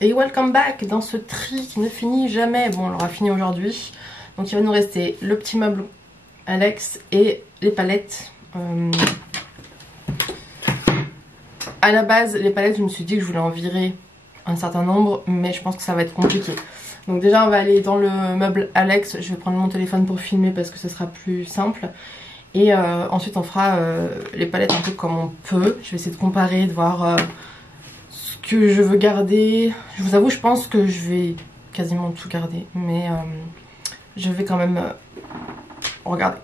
Et welcome back dans ce tri qui ne finit jamais. Bon, on l'aura fini aujourd'hui. Donc il va nous rester le petit meuble Alex et les palettes. À la base, les palettes, je me suis dit que je voulais en virer un certain nombre, mais je pense que ça va être compliqué. Donc déjà, on va aller dans le meuble Alex. Je vais prendre mon téléphone pour filmer parce que ça sera plus simple. Et ensuite, on fera les palettes un peu comme on peut. Je vais essayer de comparer, de voir ce que je veux garder. Je vous avoue, je pense que je vais quasiment tout garder, mais je vais quand même regarder.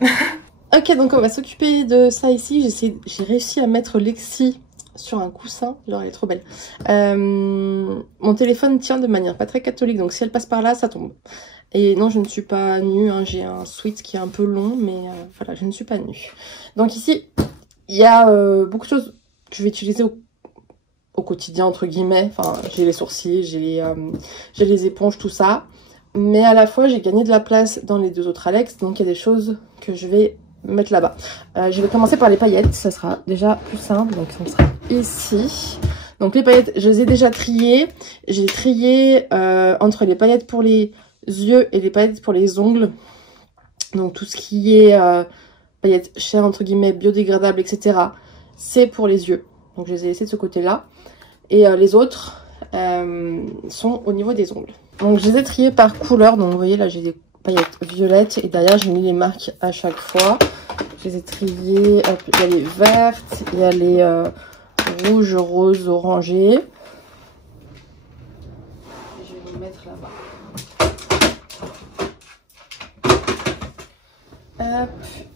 Ok, donc on va s'occuper de ça ici. J'ai réussi à mettre Lexi sur un coussin, genre elle est trop belle. Mon téléphone tient de manière pas très catholique, donc si elle passe par là, ça tombe. Et non, je ne suis pas nue, hein. J'ai un sweat qui est un peu long, mais voilà, je ne suis pas nue. Donc ici, il y a beaucoup de choses que je vais utiliser au quotidien, entre guillemets. Enfin, j'ai les sourcils, j'ai les éponges, tout ça. Mais à la fois, j'ai gagné de la place dans les deux autres Alex, donc il y a des choses que je vais mettre là-bas. Je vais commencer par les paillettes, ça sera déjà plus simple, donc ça sera ici. Donc les paillettes, je les ai déjà triées. J'ai trié entre les paillettes pour les yeux et les paillettes pour les ongles. Donc tout ce qui est paillettes chères, entre guillemets, biodégradables, etc. c'est pour les yeux. Donc je les ai laissées de ce côté-là. Et les autres sont au niveau des ongles. Donc je les ai triées par couleur. Donc vous voyez là, j'ai des paillettes violettes et derrière j'ai mis les marques à chaque fois. Je les ai triées. Hop, il y a les vertes, il y a les rouges, roses, orangées. Je vais les mettre là-bas. Hop,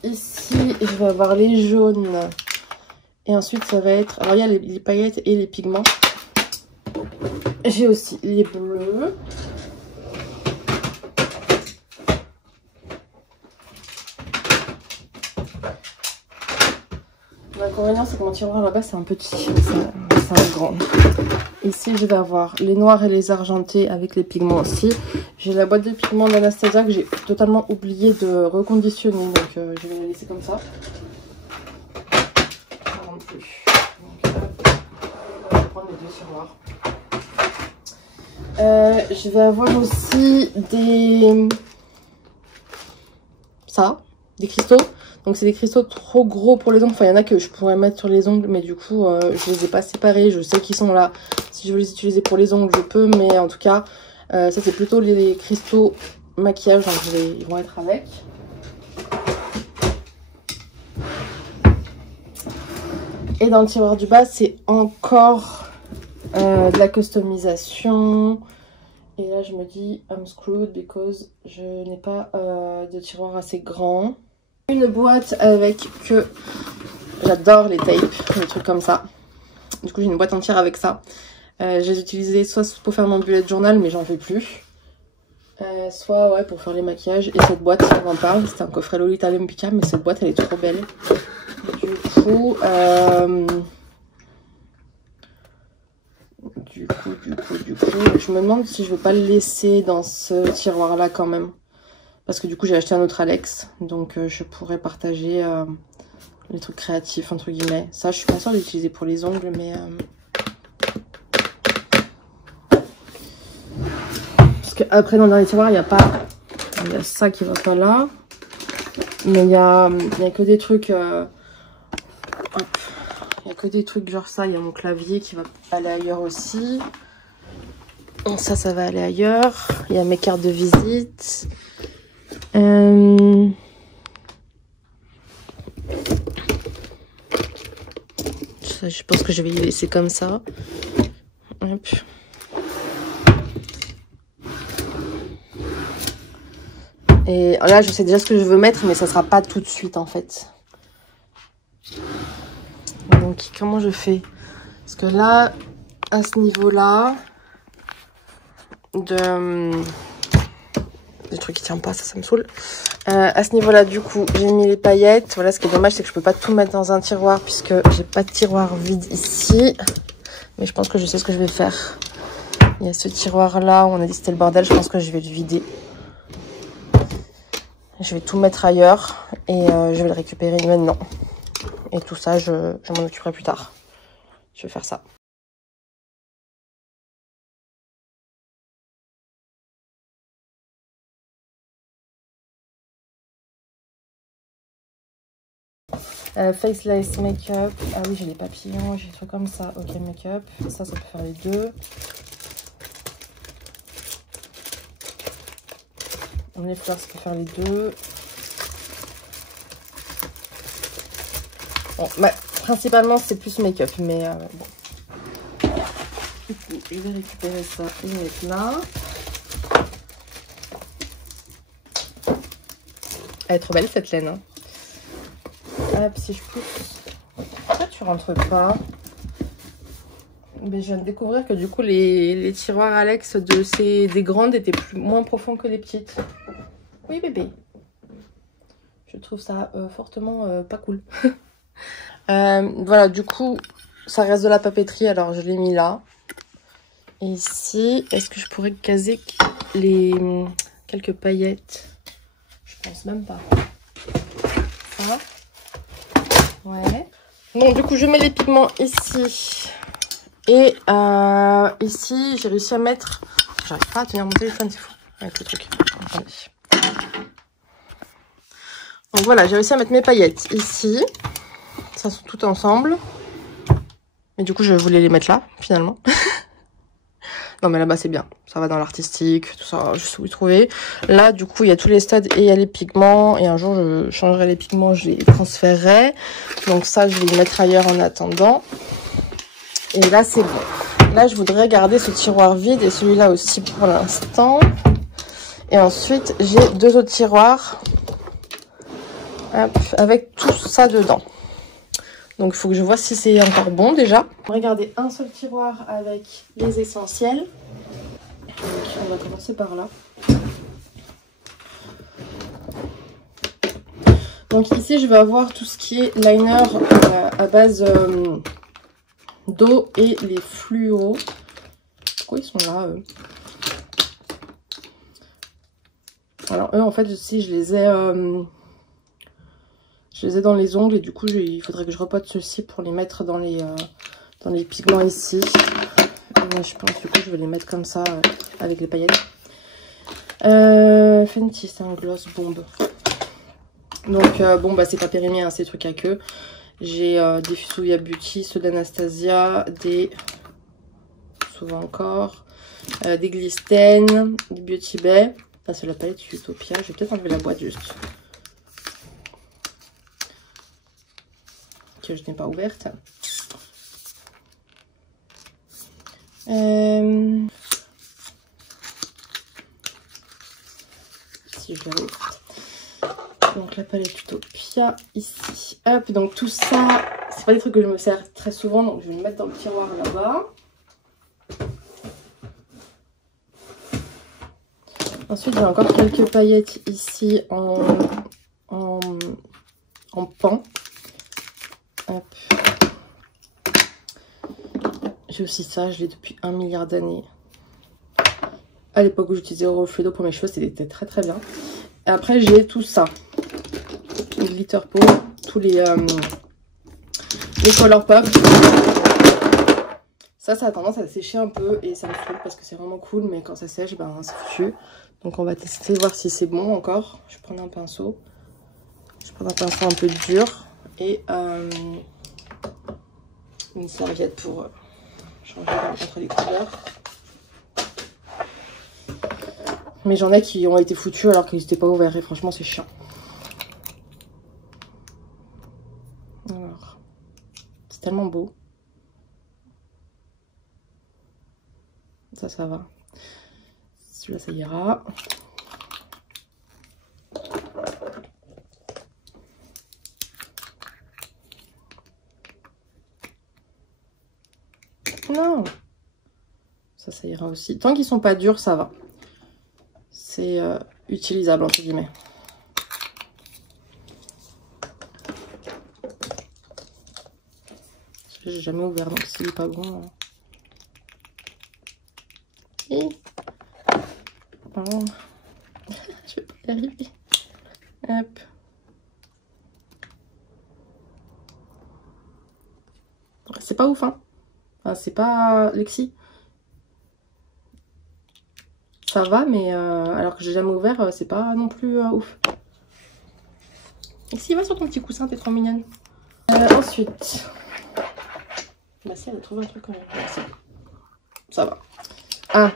ici je vais avoir les jaunes. Et ensuite ça va être... Alors il y a les paillettes et les pigments. J'ai aussi les bleus. L'inconvénient c'est que mon tiroir là-bas c'est un petit, c'est un grand. Ici je vais avoir les noirs et les argentés avec les pigments aussi. J'ai la boîte de pigments d'Anastasia que j'ai totalement oublié de reconditionner, donc je vais la laisser comme ça. Ça rentre plus. Donc on va prendre les deux tiroirs. Je vais avoir aussi des cristaux. Donc c'est des cristaux trop gros pour les ongles. Enfin, il y en a que je pourrais mettre sur les ongles, mais du coup, je les ai pas séparés. Je sais qu'ils sont là. Si je veux les utiliser pour les ongles, je peux. Mais en tout cas, ça c'est plutôt les cristaux maquillage. Donc ils vont être avec. Et dans le tiroir du bas, c'est encore de la customisation. Et là, je me dis, I'm screwed because je n'ai pas de tiroir assez grand. Une boîte avec que... J'adore les tapes, des trucs comme ça. Du coup, j'ai une boîte entière avec ça. Je les utilisais soit pour faire mon bullet journal, mais j'en fais plus. Soit ouais, pour faire les maquillages. Et cette boîte, on en parle, c'est un coffret Lolita Olympica, mais cette boîte, elle est trop belle. Du coup, je me demande si je veux pas le laisser dans ce tiroir-là quand même. Parce que du coup, j'ai acheté un autre Alex. Donc, je pourrais partager les trucs créatifs, entre guillemets. Ça, je suis pas sûre de l'utiliser pour les ongles, mais... Parce qu'après, dans les tiroirs, il n'y a pas... Il y a ça qui va pas là. Mais il y a que des trucs... Hop. Il n'y a que des trucs genre ça. Il y a mon clavier qui va aller ailleurs aussi. Donc ça va aller ailleurs. Il y a mes cartes de visite. Ça, je pense que je vais les laisser comme ça. Hop. Et là, je sais déjà ce que je veux mettre, mais ça sera pas tout de suite en fait. Donc, comment je fais? Parce que là, à ce niveau-là, des trucs qui tiennent pas, ça me saoule. À ce niveau-là, du coup, j'ai mis les paillettes. Voilà, ce qui est dommage, c'est que je peux pas tout mettre dans un tiroir puisque j'ai pas de tiroir vide ici. Mais je pense que je sais ce que je vais faire. Il y a ce tiroir-là où on a dit que c'était le bordel. Je pense que je vais le vider. Je vais tout mettre ailleurs et je vais le récupérer maintenant. Et tout ça, je m'en occuperai plus tard. Je vais faire ça. Faceless Makeup. Ah oui, j'ai les papillons, j'ai des trucs comme ça. Ok, Makeup. Ça peut faire les deux. Les fleurs, ça peut faire les deux. Bon, bah, principalement, c'est plus make-up, mais bon. Du coup, je vais récupérer ça et mettre là. Elle est trop belle, cette laine. Hein. Hop, si je pousse. Pourquoi tu rentres pas? Mais je viens de découvrir que du coup, les tiroirs Alex des grandes étaient moins profonds que les petites. Oui, bébé. Je trouve ça fortement pas cool. Voilà, du coup, ça reste de la papeterie, alors je l'ai mis là. Et ici, est-ce que je pourrais caser quelques paillettes? Je pense même pas. Ça. Ouais. Bon, du coup, je mets les pigments ici. Et ici, j'ai réussi à mettre... J'arrive pas à tenir mon téléphone, c'est fou. Avec le truc. Attendez. Donc voilà, j'ai réussi à mettre mes paillettes ici. Ça sont toutes ensemble. Et du coup, je voulais les mettre là, finalement. Non, mais là-bas, c'est bien. Ça va dans l'artistique, tout ça, je sais où y trouver. Là, du coup, il y a tous les stades et il y a les pigments. Et un jour, je changerai les pigments, je les transférerai. Donc ça, je vais les mettre ailleurs en attendant. Et là, c'est bon. Là, je voudrais garder ce tiroir vide et celui-là aussi pour l'instant. Et ensuite, j'ai deux autres tiroirs. Hop, avec tout ça dedans. Donc, il faut que je vois si c'est encore bon déjà. On va garder un seul tiroir avec les essentiels. Donc, on va commencer par là. Donc ici, je vais avoir tout ce qui est liner à base d'eau et les fluos. Pourquoi ils sont là, eux? Alors, eux, en fait, si je les ai... dans les ongles et du coup il faudrait que je repote ceux-ci pour les mettre dans les pigments ici. Et je pense du coup je vais les mettre comme ça avec les paillettes. Fenty, c'est un gloss bombe. Donc bon bah c'est pas périmé, hein, c'est des trucs à queue. J'ai des Fusuya Beauty, ceux d'Anastasia, des... souvent encore, des Glisten, des Beauty Bay. Là c'est la palette Utopia, je vais peut-être enlever la boîte juste. Que je n'ai pas ouverte. Si je l'ai ouverte. Donc la palette Utopia ici. Hop, donc tout ça, c'est pas des trucs que je me sers très souvent, donc je vais le mettre dans le tiroir là-bas. Ensuite, j'ai encore quelques paillettes ici en pan. Hop. J'ai aussi ça, je l'ai depuis 1 milliard d'années. À l'époque où j'utilisais Refledo pour mes cheveux, c'était très très bien. Et après, j'ai tout ça. Les glitter peau, tous les color pop. Ça a tendance à sécher un peu et ça me saoule parce que c'est vraiment cool, mais quand ça sèche, ben c'est foutu. Donc on va tester, voir si c'est bon encore. Je prends un pinceau. Je prends un pinceau un peu dur et une serviette pour changer entre les couleurs. Mais j'en ai qui ont été foutus alors qu'ils n'étaient pas ouverts et franchement c'est chiant. Alors, c'est tellement beau. Ça va. Celui-là, ça ira. Non. Ça ira aussi. Tant qu'ils sont pas durs, ça va. C'est utilisable, entre guillemets. J'ai jamais ouvert, donc s'il est pas bon... Et... Oh. Je vais pas y arriver. Hop. C'est pas ouf, hein. Enfin, c'est pas Lexi. Ça va, mais alors que j'ai jamais ouvert, c'est pas non plus ouf. Lexi, va sur ton petit coussin, t'es trop mignonne. Ensuite, bah si, elle a trouvé un truc quand même. Merci. Ça va. Ah,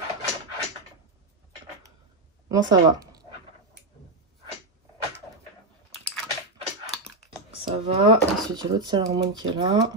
non, ça va. Ça va. Ensuite, il y a l'autre Sailor Moon qui est là.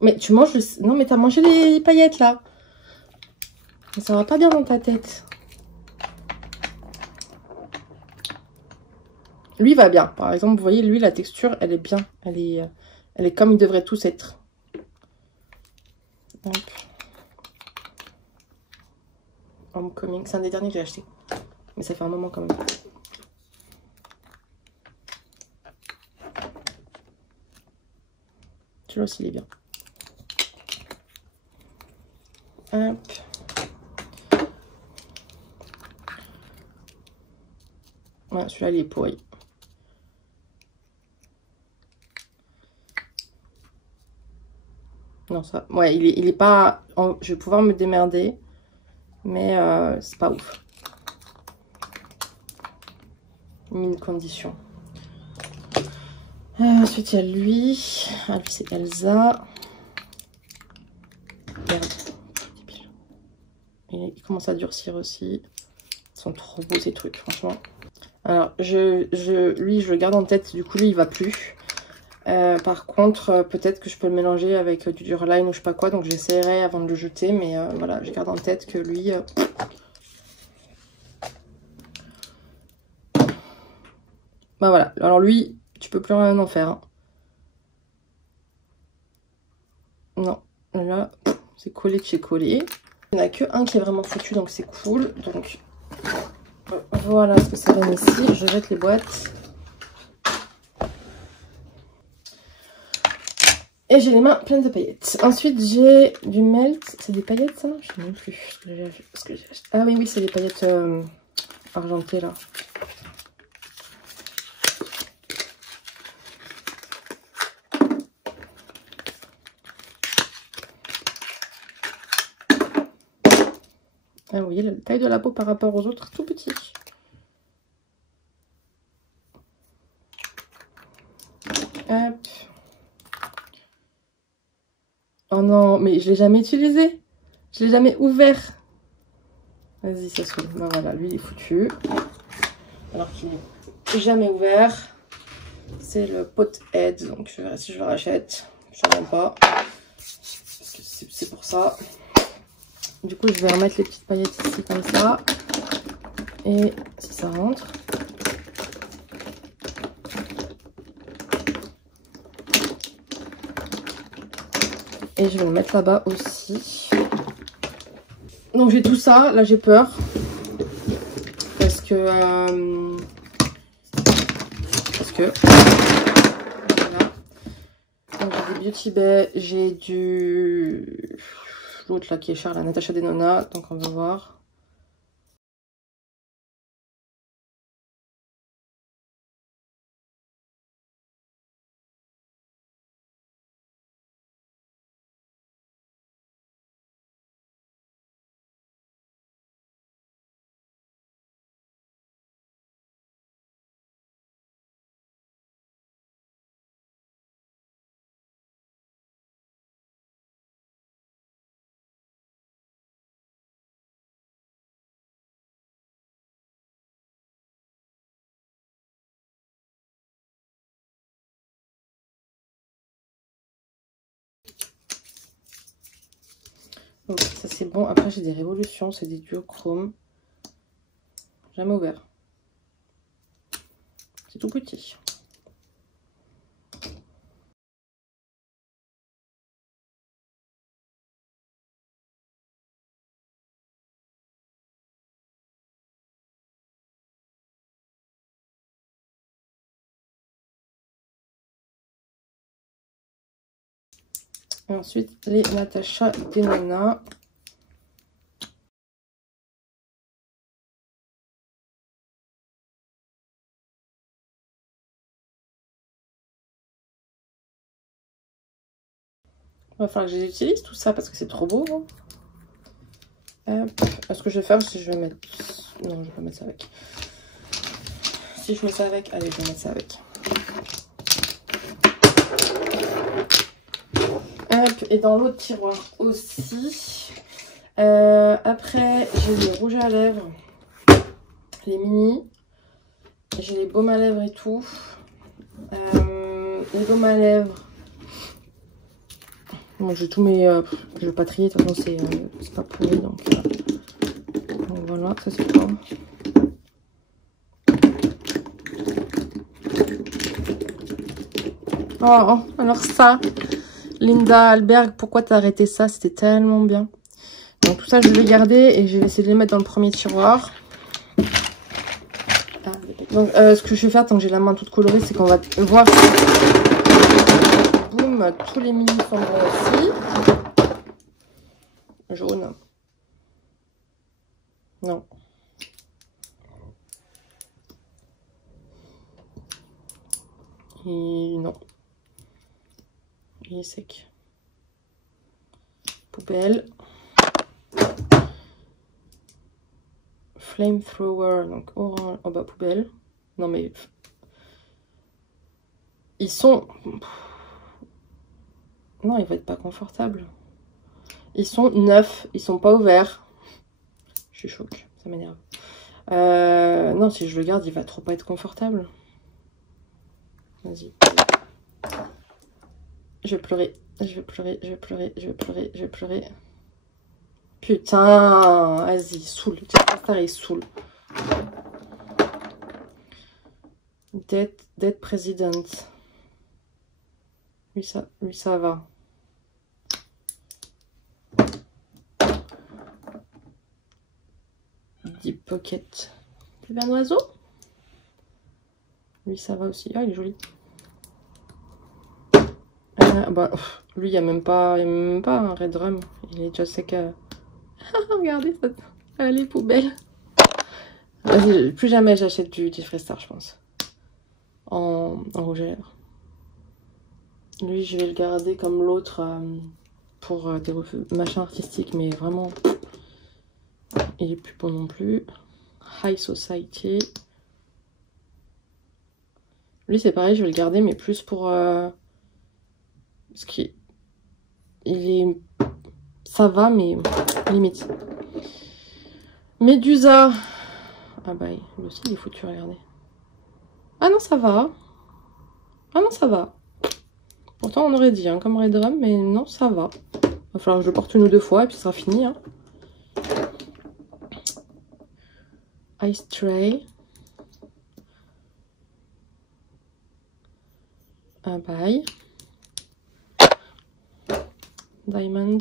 Mais tu manges le... Non, mais t'as mangé les paillettes, là. Mais ça va pas bien dans ta tête. Lui va bien. Par exemple, vous voyez, lui, la texture, elle est bien. Elle est comme ils devraient tous être. Hop. Homecoming. C'est un des derniers que j'ai acheté. Mais ça fait un moment quand même. Celui-là aussi, il est bien. Hop. Ouais, celui-là, il est pourri. Non, ça... Ouais, il est pas... Je vais pouvoir me démerder. Mais c'est pas ouf. Mine condition. Ensuite, il y a lui. Ah, lui, c'est Elsa. Merde. Il commence à durcir aussi. Ils sont trop beaux ces trucs, franchement. Alors, lui, je le garde en tête. Du coup, lui, il va plus. Par contre, peut-être que je peux le mélanger avec du Duraline ou je sais pas quoi. Donc, j'essaierai avant de le jeter. Mais voilà, je garde en tête que lui... Bah voilà. Alors, lui, tu peux plus rien en faire. Hein. Non. Là, c'est collé de chez collé. Il n'y en a que un qui est vraiment foutu. Donc, c'est cool. Donc, voilà ce que ça donne ici. Je jette les boîtes. Et j'ai les mains pleines de paillettes. Ensuite, j'ai du melt. C'est des paillettes, ça? Je sais même plus ce que j'ai acheté. Ah oui, oui, c'est des paillettes argentées, là. Ah, vous voyez la taille de la peau par rapport aux autres, tout petit. Hop. Oh non, mais je l'ai jamais utilisé. Je l'ai jamais ouvert. Vas-y, ça se ben voilà, lui il est foutu. Alors qu'il n'est jamais ouvert. C'est le Pothead, donc je verrai si je le rachète. Je ne sais même pas. Parce que c'est pour ça. Du coup, je vais remettre les petites paillettes ici comme ça. Et si ça rentre. Et je vais le mettre là-bas aussi. Donc j'ai tout ça. Là, j'ai peur. Parce que... Voilà. Donc j'ai des Beauty Bay. J'ai du... L'autre là qui est cher, la Natasha Denona. Donc on va voir. Donc ça c'est bon. Après j'ai des révolutions, c'est des duochrome. Jamais ouvert. C'est tout petit. Et ensuite, les Natasha Denona. Il va falloir que je les utilise tout ça parce que c'est trop beau. Hein. Ce que je vais faire, c'est que je vais mettre... Non, je vais pas mettre ça avec. Si je mets ça avec, allez, je vais mettre ça avec. Hop, et dans l'autre tiroir aussi. Après, j'ai les rouges à lèvres, les mini. J'ai les baumes à lèvres et tout. Les baumes à lèvres. Bon, j'ai tous mes... je vais pas trier, de toute façon, c'est pas pourri. Donc voilà, ça c'est quoi? Oh, alors ça, Linda Alberg, pourquoi t'as arrêté ça? C'était tellement bien. Donc tout ça, je vais le garder et je vais essayer de les mettre dans le premier tiroir. Donc ce que je vais faire, tant que j'ai la main toute colorée, c'est qu'on va voir... Boum, tous les mini sont bons aussi. Jaune. Non. Et non. Il est sec. Poubelle. Flamethrower, donc orange. Oh bah poubelle. Non mais... Ils sont... Non, ils vont être pas confortables. Ils sont neufs. Ils sont pas ouverts. Je suis choquée. Ça m'énerve. Non, si je le garde, il va trop pas être confortable. Vas-y. Je vais pleurer. Je vais pleurer. Je vais pleurer. Je vais pleurer. Je vais pleurer. Putain. Vas-y, saoule. Star est saoule. Dead President. Lui, ça va. Deep Pocket. C'est un oiseau. Lui, ça va aussi. Ah, il est joli. Bah, lui, il n'y a même pas un Red Drum. Il est déjà sec. Regardez ça. Allez, poubelle. Plus jamais j'achète du Jeffree Star, je pense. En rouge à lèvres. Lui, je vais le garder comme l'autre pour des machins artistiques, mais vraiment, il est plus bon non plus. High Society. Lui, c'est pareil, je vais le garder, mais plus pour... ce qui... Il est... Ça va, mais limite. Medusa. Ah bah, lui aussi, il est foutu, regardez. Ah non, ça va. Ah non, ça va. Pourtant, on aurait dit, hein, comme Red Drum, mais non, ça va. Il va falloir que je le porte une ou deux fois, et puis ça sera fini. Hein. Ice Tray. Un bail. Diamond.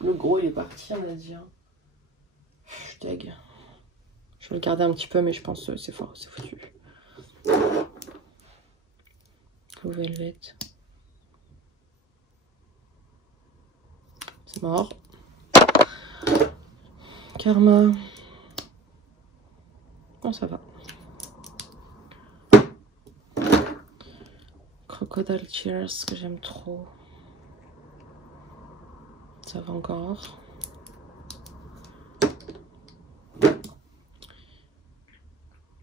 Le gros, il est parti, on a dit. Hein. Je deg. Je vais le garder un petit peu, mais je pense que c'est fort, c'est foutu. Velvet. C'est mort. Karma. Non, ça va. Crocodile Tears, que j'aime trop. Ça va encore.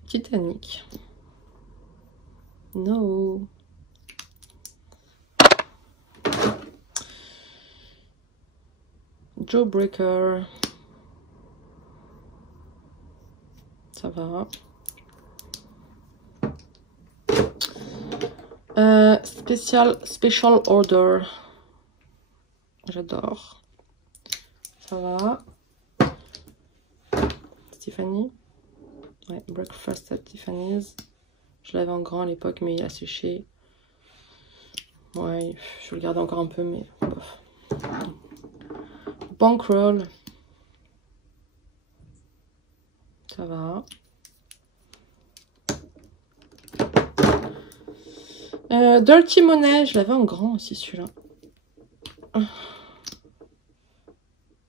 Titanic. No. Jawbreaker. Ça va. Special Order. J'adore. Ça va. Tiffany. Ouais, Breakfast at Tiffany's. Je l'avais en grand à l'époque, mais il a séché. Ouais, je vais le garder encore un peu, mais bof. Bankroll. Ça ça va. Dirty Money, je l'avais en grand aussi celui-là.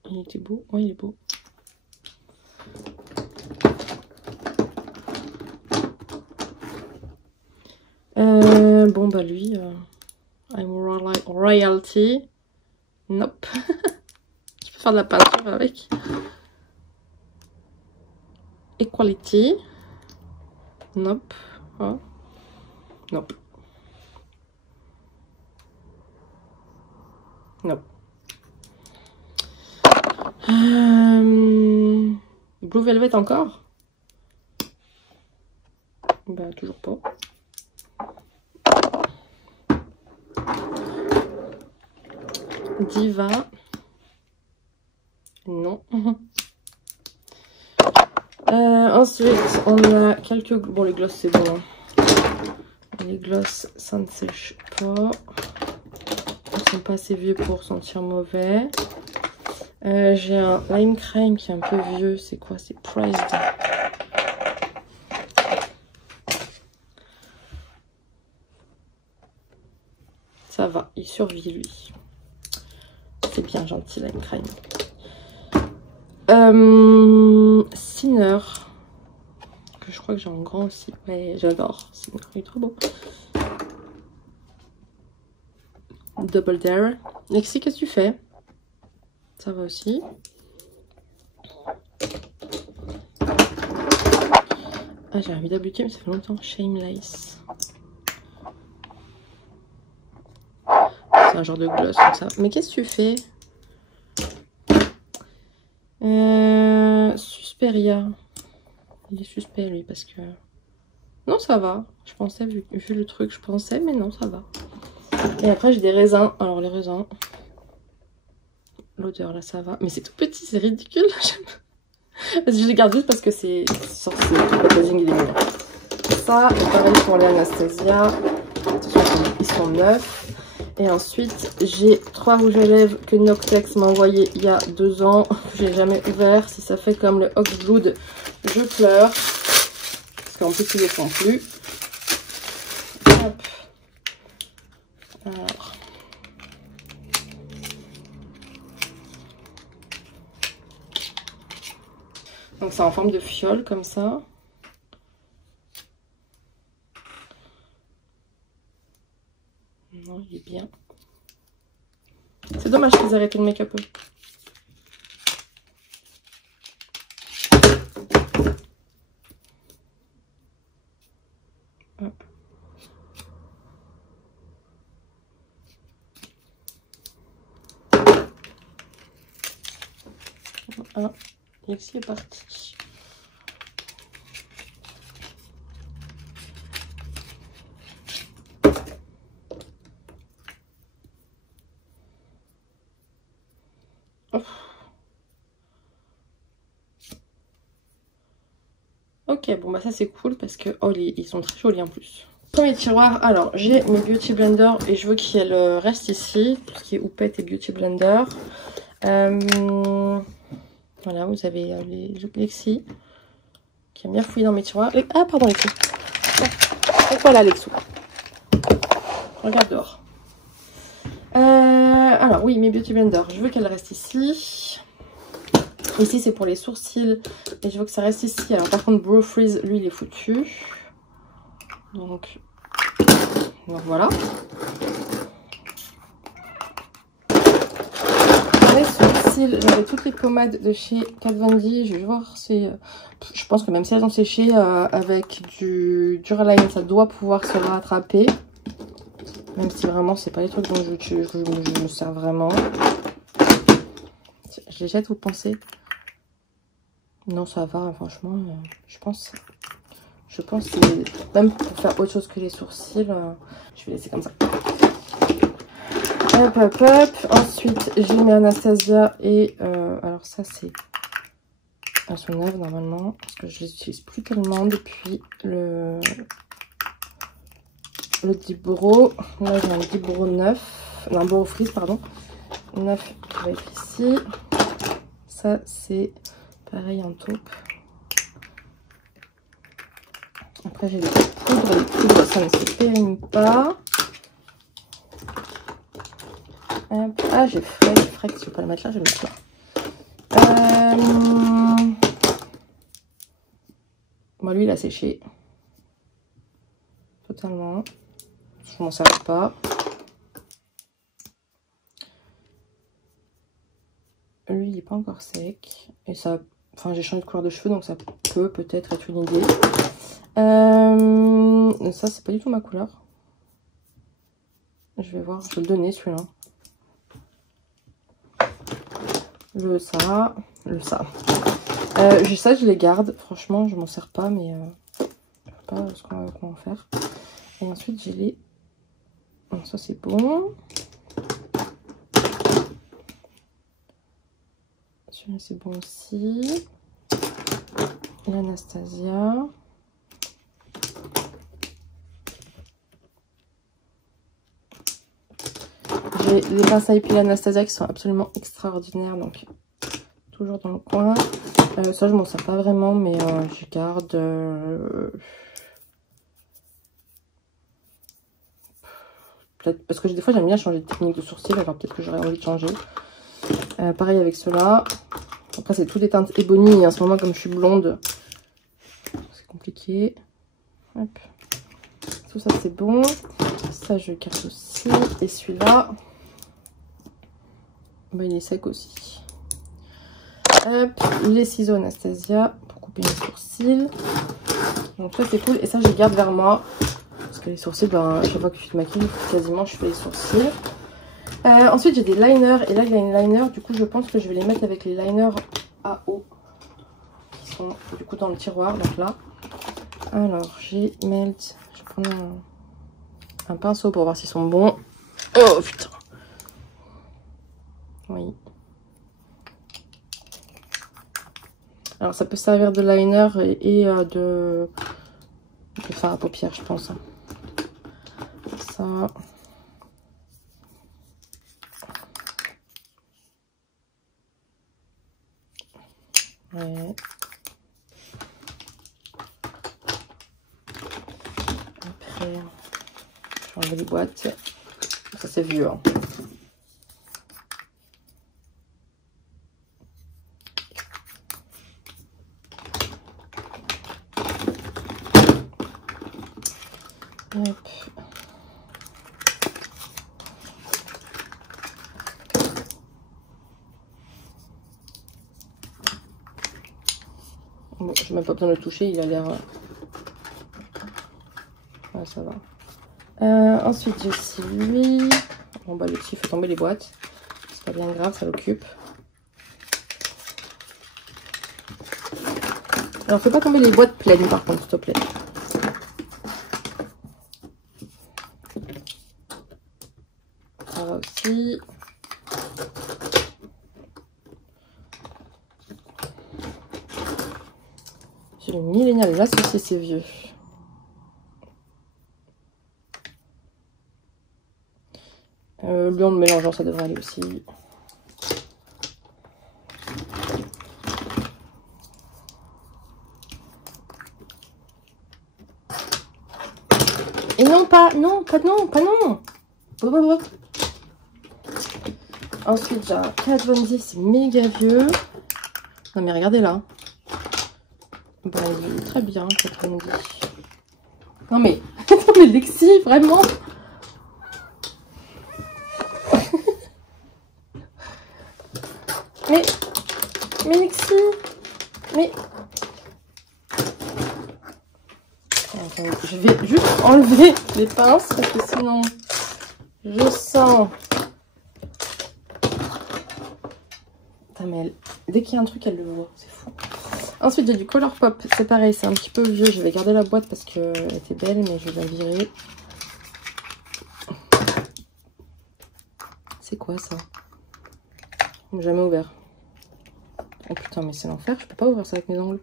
Il était beau, ouais il est beau. Bon bah lui, I'm royalty. Nope. Je peux faire de la peinture avec. Equality. Nope. Oh. Nope. Nope. Blue Velvet encore? Bah toujours pas. Diva. Non. Ensuite, on a quelques... Bon, les glosses, c'est bon. Hein. Les glosses, ça ne sèche pas. Ils sont pas assez vieux pour sentir mauvais. J'ai un lime crème qui est un peu vieux. C'est quoi? C'est Priced. Ça va, il survit lui. C'est bien gentil, lime crème. Sinner. Que je crois que j'ai en grand aussi. Ouais, j'adore. Sinner, il est trop beau. Double Dare. Lexi, qu'est-ce que tu fais? Ça va aussi. Ah, j'ai envie d'habituer, mais ça fait longtemps. Shameless. C'est un genre de gloss comme ça. Mais qu'est-ce que tu fais? Susperia. Il est suspect lui parce que... Non, ça va. Je pensais, vu le truc, je pensais, mais non, ça va. Et après, j'ai des raisins. Alors, les raisins... L'odeur, là, ça va. Mais c'est tout petit, c'est ridicule. Je les garde juste parce que c'est... Le packaging, il est mignon. Ça, et pareil pour les Anastasia. Ils sont neufs. Et ensuite, j'ai 3 rouges à lèvres que Noctex m'a envoyé il y a 2 ans. Je n'ai jamais ouvert. Si ça fait comme le Oxblood, je pleure. Parce qu'en plus, ils ne les font plus. Hop. Alors. Donc, c'est en forme de fiole, comme ça. Non, il est bien. C'est dommage qu'ils arrêtent le make-up. Ah, Lexi est parti. Ok, bon bah ça c'est cool parce que oh, ils sont très jolis en plus. Premier tiroir, alors j'ai mes Beauty Blender et je veux qu'elle reste ici, tout ce qui est houppette et Beauty Blender. Voilà, vous avez les Lexi qui aime bien fouiller dans mes tiroirs. Ah pardon Lexi. Et voilà Lexou. Regarde dehors. Alors oui, mes Beauty Blender, je veux qu'elle reste ici. Ici c'est pour les sourcils et je veux que ça reste ici. Alors par contre Brow Freeze, lui il est foutu. Donc voilà. Les sourcils, j'avais toutes les pommades de chez Kat Von D. Je vais voir si... je pense que même si elles ont séché avec du Duraline, ça doit pouvoir se rattraper. Même si vraiment c'est pas les trucs dont je me sers vraiment. Je les jette, vous pensez? Non, ça va, franchement, je pense que même pour faire autre chose que les sourcils, je vais laisser comme ça. Hop, hop, hop. Ensuite, j'ai mis Anastasia et alors ça c'est... Elles sont neuves normalement, parce que je les utilise plus tellement depuis le Dibro. Là j'ai un Dibro neuf, non, un Brow Freeze, pardon. Neuf qui va être ici. Ça c'est pareil en taupe. Après j'ai les poudres, ça ne se périme pas. Hop. Ah j'ai Frex, je vais pas le mettre là, je vais le mettre là. Bon, lui il a séché. Totalement. Je m'en sers pas. Lui il est pas encore sec. Et ça, enfin j'ai changé de couleur de cheveux donc ça peut peut-être être une idée. Ça c'est pas du tout ma couleur. Je vais voir, je vais le donner celui-là. Ça. Ça je les garde. Franchement je m'en sers pas mais je sais pas ce qu'on va en faire. Et ensuite j'ai les... Bon, ça c'est bon. Celui-là c'est bon aussi. L'Anastasia. J'ai les pinces à épiler Anastasia qui sont absolument extraordinaires. Donc toujours dans le coin. Ça je m'en sers pas vraiment mais je garde... peut-être parce que des fois j'aime bien changer de technique de sourcil, alors peut-être que j'aurais envie de changer. Pareil avec ceux-là. Après c'est tout des teintes Ebony et en ce moment comme je suis blonde c'est compliqué. Hop. Tout ça c'est bon. Ça je garde aussi. Et celui-là bah, il est sec aussi. Hop, les ciseaux Anastasia pour couper les sourcils. Donc ça c'est cool et ça je garde vers moi. Parce que les sourcils, ben, chaque fois que je te maquille, quasiment je fais les sourcils. Ensuite j'ai des liners et là il y a une liner, du coup je pense que je vais les mettre avec les liners à eau qui sont du coup dans le tiroir, donc là. Alors j'ai Melt, je vais prendre un pinceau pour voir s'ils sont bons. Oh putain. Oui. Alors ça peut servir de liner et de fard à paupières je pense. Ça. Ouais. Après, je vais enlever les boîtes. Ça c'est vieux. Hein. Hop. Bon, je n'ai même pas besoin de le toucher, il a l'air... Ouais, ça va. Ensuite, j'ai celui... Bon, bah, le petit fait tomber les boîtes. C'est pas bien grave, ça l'occupe. Alors, fais pas tomber les boîtes pleines, par contre, s'il te plaît. Ça va aussi. J'ai le millénial, là, ceci, c'est vieux. Lui, en le mélangeant, ça devrait aller aussi. Et non, pas non. Ensuite, j'ai un Kat Von D, c'est méga vieux. Non, mais regardez là. Bon, il est très bien, Kat Von D. Non, mais, non, mais Lexi, vraiment. mais Lexi, mais... Attends, je vais juste enlever les pinces parce que sinon, je sens... Putain, mais elle... dès qu'il y a un truc, elle le voit, c'est fou. Ensuite, j'ai du Colourpop, c'est pareil, c'est un petit peu vieux. Je vais garder la boîte parce qu'elle était belle, mais je vais la virer. C'est quoi ça? Jamais ouvert. Oh putain, mais c'est l'enfer, je peux pas ouvrir ça avec mes ongles.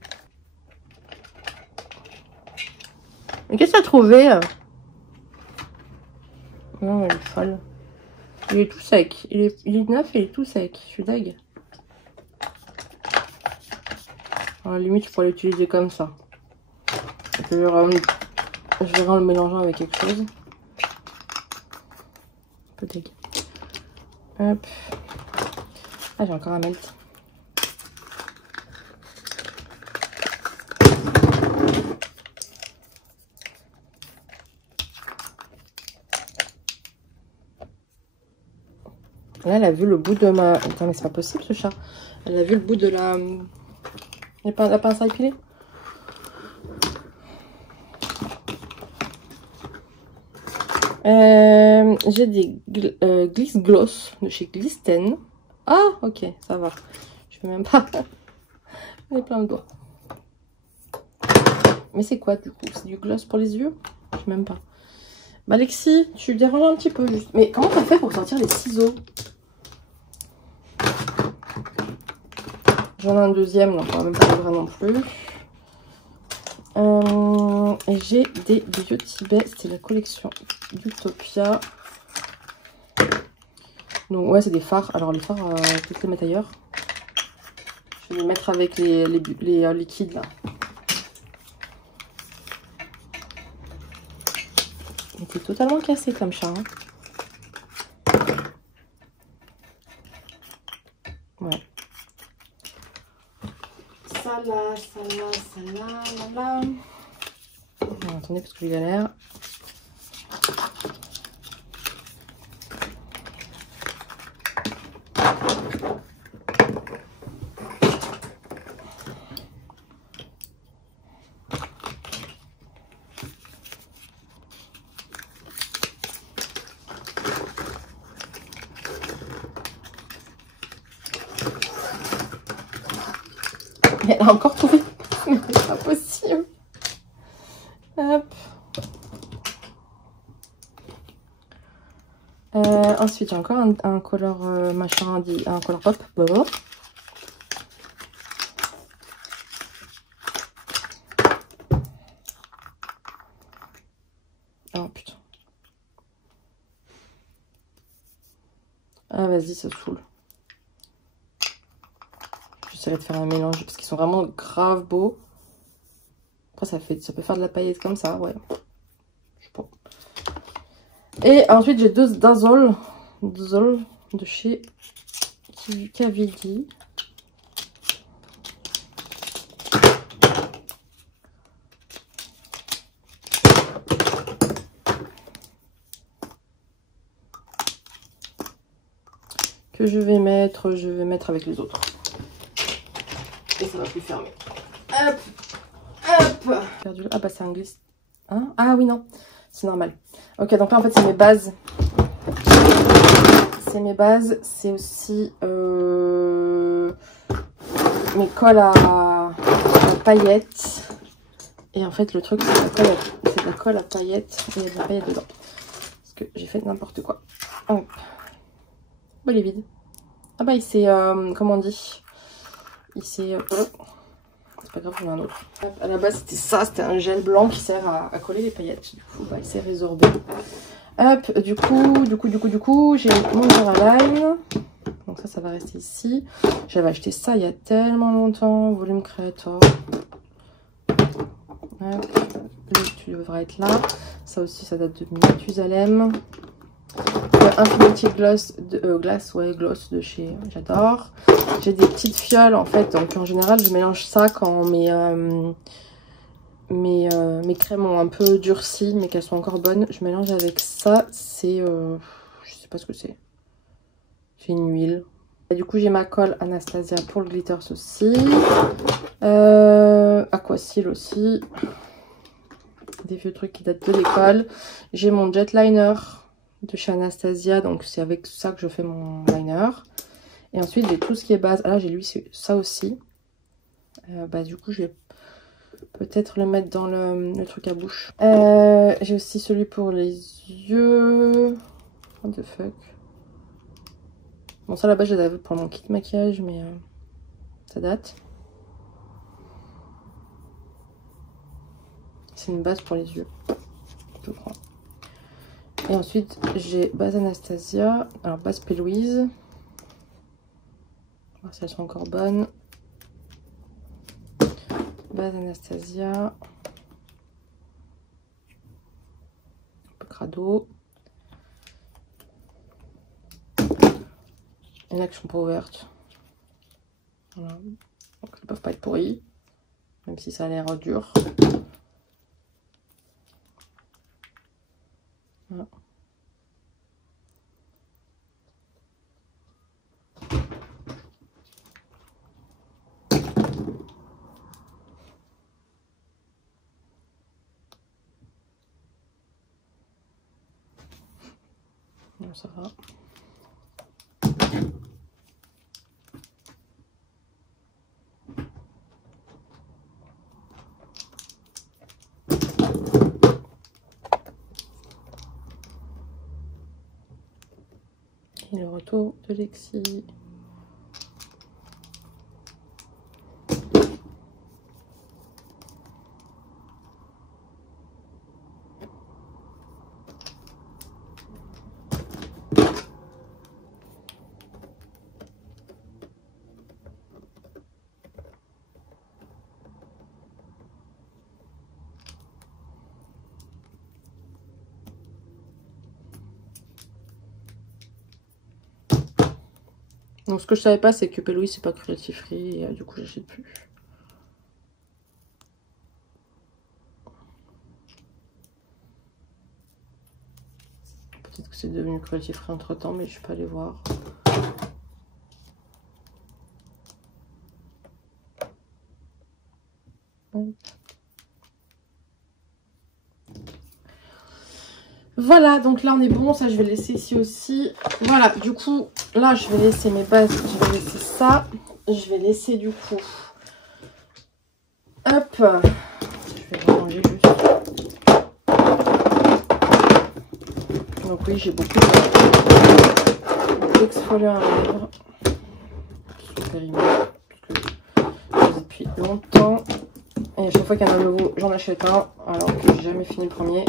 Mais qu'est-ce que t'as trouvé? Non, elle est folle. Il est tout sec. Il est neuf et il est tout sec. Je suis deg. À la limite, je pourrais l'utiliser comme ça. Je verrai en le mélangeant avec quelque chose. Un peu dégueu. Hop. Ah, j'ai encore un melt. Là, elle a vu le bout de ma... Attends, mais c'est pas possible ce chat. Elle a vu le bout de la... La pince à épiler. J'ai des Gliss Gloss de chez Glisten. Ah, ok, ça va. Je peux même pas. J'ai plein de doigts. Mais c'est quoi du coup? C'est du gloss pour les yeux? Je sais même pas. Bah, Alexis, tu déranges un petit peu juste. Mais comment t'as fait pour sortir les ciseaux? J'en ai un deuxième, donc on va même pas l'ouvrir non plus. J'ai des Beauty Bay, c'était la collection d'Utopia. Donc ouais, c'est des fards. Alors les fards, je vais les mettre ailleurs. Je vais les mettre avec les liquides là. Il était totalement cassé comme chat. Hein. Ouais. Ça là. Alors, attendez parce que je galère. Elle a encore trouvé. Mais c'est pas possible. Hop. Ensuite, j'ai encore un color machin, un color pop. Bon. Oh putain. Ah vas-y, ça saoule. J'essaierai de faire un mélange parce qu'ils sont vraiment grave beaux. Après, ça peut faire de la paillette comme ça, ouais. Je sais pas. Et ensuite, j'ai deux Dazzle de chez Cavidi. Que je vais mettre avec les autres. Et ça va plus fermer. Hop, hop. Perdu. Ah bah c'est un glisse. Hein? Ah oui non, c'est normal. Ok, donc là en fait c'est mes bases. C'est mes bases. C'est aussi mes colles à paillettes. Et en fait le truc c'est de la colle à paillettes. Et il y a des paillettes dedans. Parce que j'ai fait n'importe quoi. Hop. Bon, il est vide. Ah bah il s'est, comment on dit? Il s'est... c'est pas grave, j'en ai un autre. À la base c'était ça, c'était un gel blanc qui sert à coller les paillettes. Du coup bah, il s'est résorbé. Hop, du coup j'ai mon Duraline. Donc ça va rester ici. J'avais acheté ça il y a tellement longtemps, volume Creator. Hop, lui, tu devras être là. Ça aussi ça date de Mathusalem. Infinity Gloss Gloss de chez j'adore. J'ai des petites fioles en fait, donc en général je mélange ça quand mes crèmes ont un peu durci mais qu'elles sont encore bonnes. Je mélange avec ça, c'est je sais pas ce que c'est. C'est une huile. Et du coup j'ai ma colle Anastasia pour le glitters aussi. Aquasil aussi. Des vieux trucs qui datent de l'école. J'ai mon Jetliner de chez Anastasia, donc c'est avec ça que je fais mon liner. Et ensuite j'ai tout ce qui est base. Ah là j'ai lui ça aussi. Bah du coup je vais peut-être le mettre dans le truc à bouche. J'ai aussi celui pour les yeux. What the fuck. Bon ça là-bas je les avais pour mon kit maquillage mais ça date. C'est une base pour les yeux, je crois. Et ensuite, j'ai base Anastasia, alors base P. Louise. On va voir si elles sont encore bonnes. Base Anastasia. crado. Il y en a qui sont pas ouvertes. Voilà. Donc elles peuvent pas être pourries. Même si ça a l'air dur. Voilà. Bon, ça va. Et le retour de Lexi. Donc ce que je savais pas, c'est que Pélouis c'est pas cruelty free et du coup j'achète plus. Peut-être que c'est devenu cruelty free entre temps, mais je suis pas allée voir. Voilà, donc là on est bon, ça je vais laisser ici aussi. Voilà, du coup, là je vais laisser mes bases, je vais laisser ça. Je vais laisser du coup, hop, je vais ranger juste. Donc oui, j'ai beaucoup d'exfoliants à lèvres. Depuis longtemps. Et à chaque fois qu'il y en a un nouveau, j'en achète un. Alors que j'ai jamais fini le premier.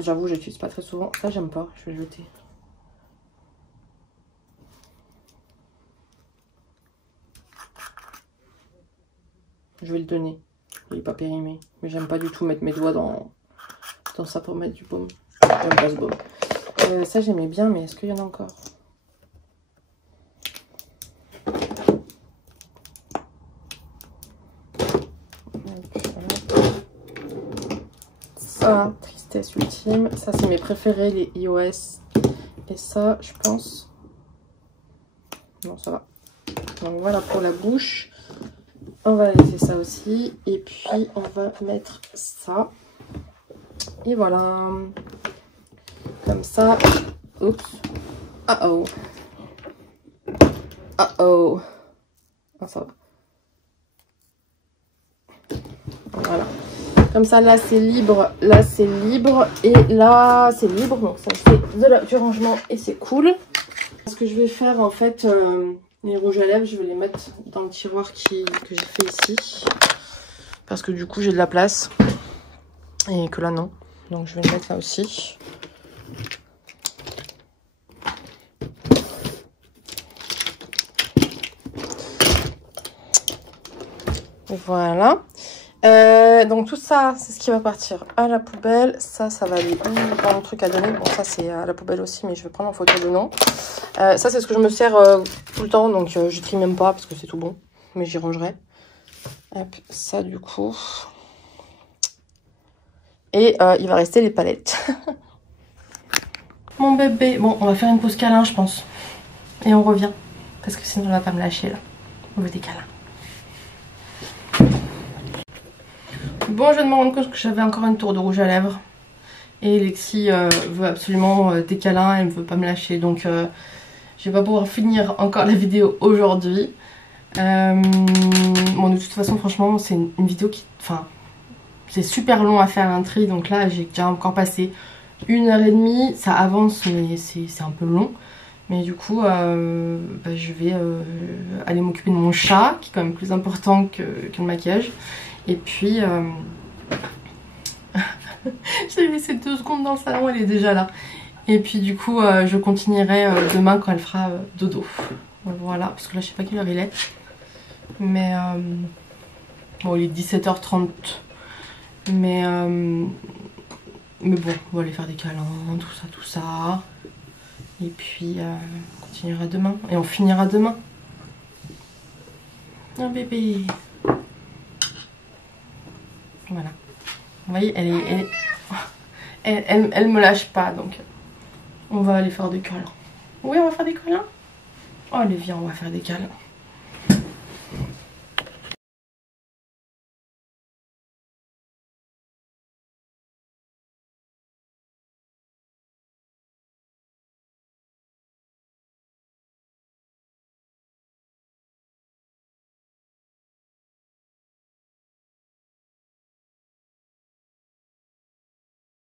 J'avoue, je l'utilise pas très souvent. Ça, j'aime pas. Je vais le jeter. Je vais le donner. Il est pas périmé. Mais j'aime pas du tout mettre mes doigts dans ça pour mettre du baume. J'aime pas ce baume. Ça, j'aimais bien, mais est-ce qu'il y en a encore? Ça, tristesse ultime. Ça, c'est mes préférés, les iOS. Et ça, je pense... Non, ça va. Donc voilà pour la bouche. On va laisser ça aussi. Et puis, on va mettre ça. Et voilà. Comme ça. Oups. Uh-oh. Uh-oh. Ah, ça va. Voilà. Comme ça, là, c'est libre. Là, c'est libre. Et là, c'est libre. Donc, ça, c'est du rangement. Et c'est cool. Ce que je vais faire, en fait, les rouges à lèvres, je vais les mettre dans le tiroir que j'ai fait ici. Parce que du coup, j'ai de la place. Et que là, non. Donc, je vais le mettre là aussi. Voilà. Donc tout ça, c'est ce qui va partir à la poubelle. Ça va aller dans le truc à donner. Bon, ça c'est à la poubelle aussi, mais je vais prendre en photo le nom. Ça, c'est ce que je me sers tout le temps, donc je trie même pas parce que c'est tout bon. Mais j'y rangerai. Hop, ça du coup. Et il va rester les palettes. Mon bébé. Bon, on va faire une pause câlin, je pense. Et on revient. Parce que sinon, elle va pas me lâcher là. On veut des câlins. Bon, je viens de me rendre compte que j'avais encore une tour de rouge à lèvres. Et Lexi veut absolument des câlins, elle ne veut pas me lâcher. Donc je vais pas pouvoir finir encore la vidéo aujourd'hui. Bon, de toute façon, franchement, c'est une vidéo qui... Enfin, c'est super long à faire un tri. Donc là, j'ai déjà encore passé 1h30. Ça avance, mais c'est un peu long. Mais du coup, je vais aller m'occuper de mon chat, qui est quand même plus important que le maquillage. Et puis, j'ai laissé 2 secondes dans le salon, elle est déjà là. Et puis du coup, je continuerai demain quand elle fera dodo. Voilà, parce que là, je sais pas quelle heure il est. Mais, bon, il est 17h30. Mais, Mais bon, on va aller faire des câlins, tout ça. Et puis, on continuera demain. Et on finira demain. Un bébé. Voilà. Vous voyez, elle me lâche pas, donc on va aller faire des câlins. Oui, on va faire des câlins. Oh, allez, viens, on va faire des câlins.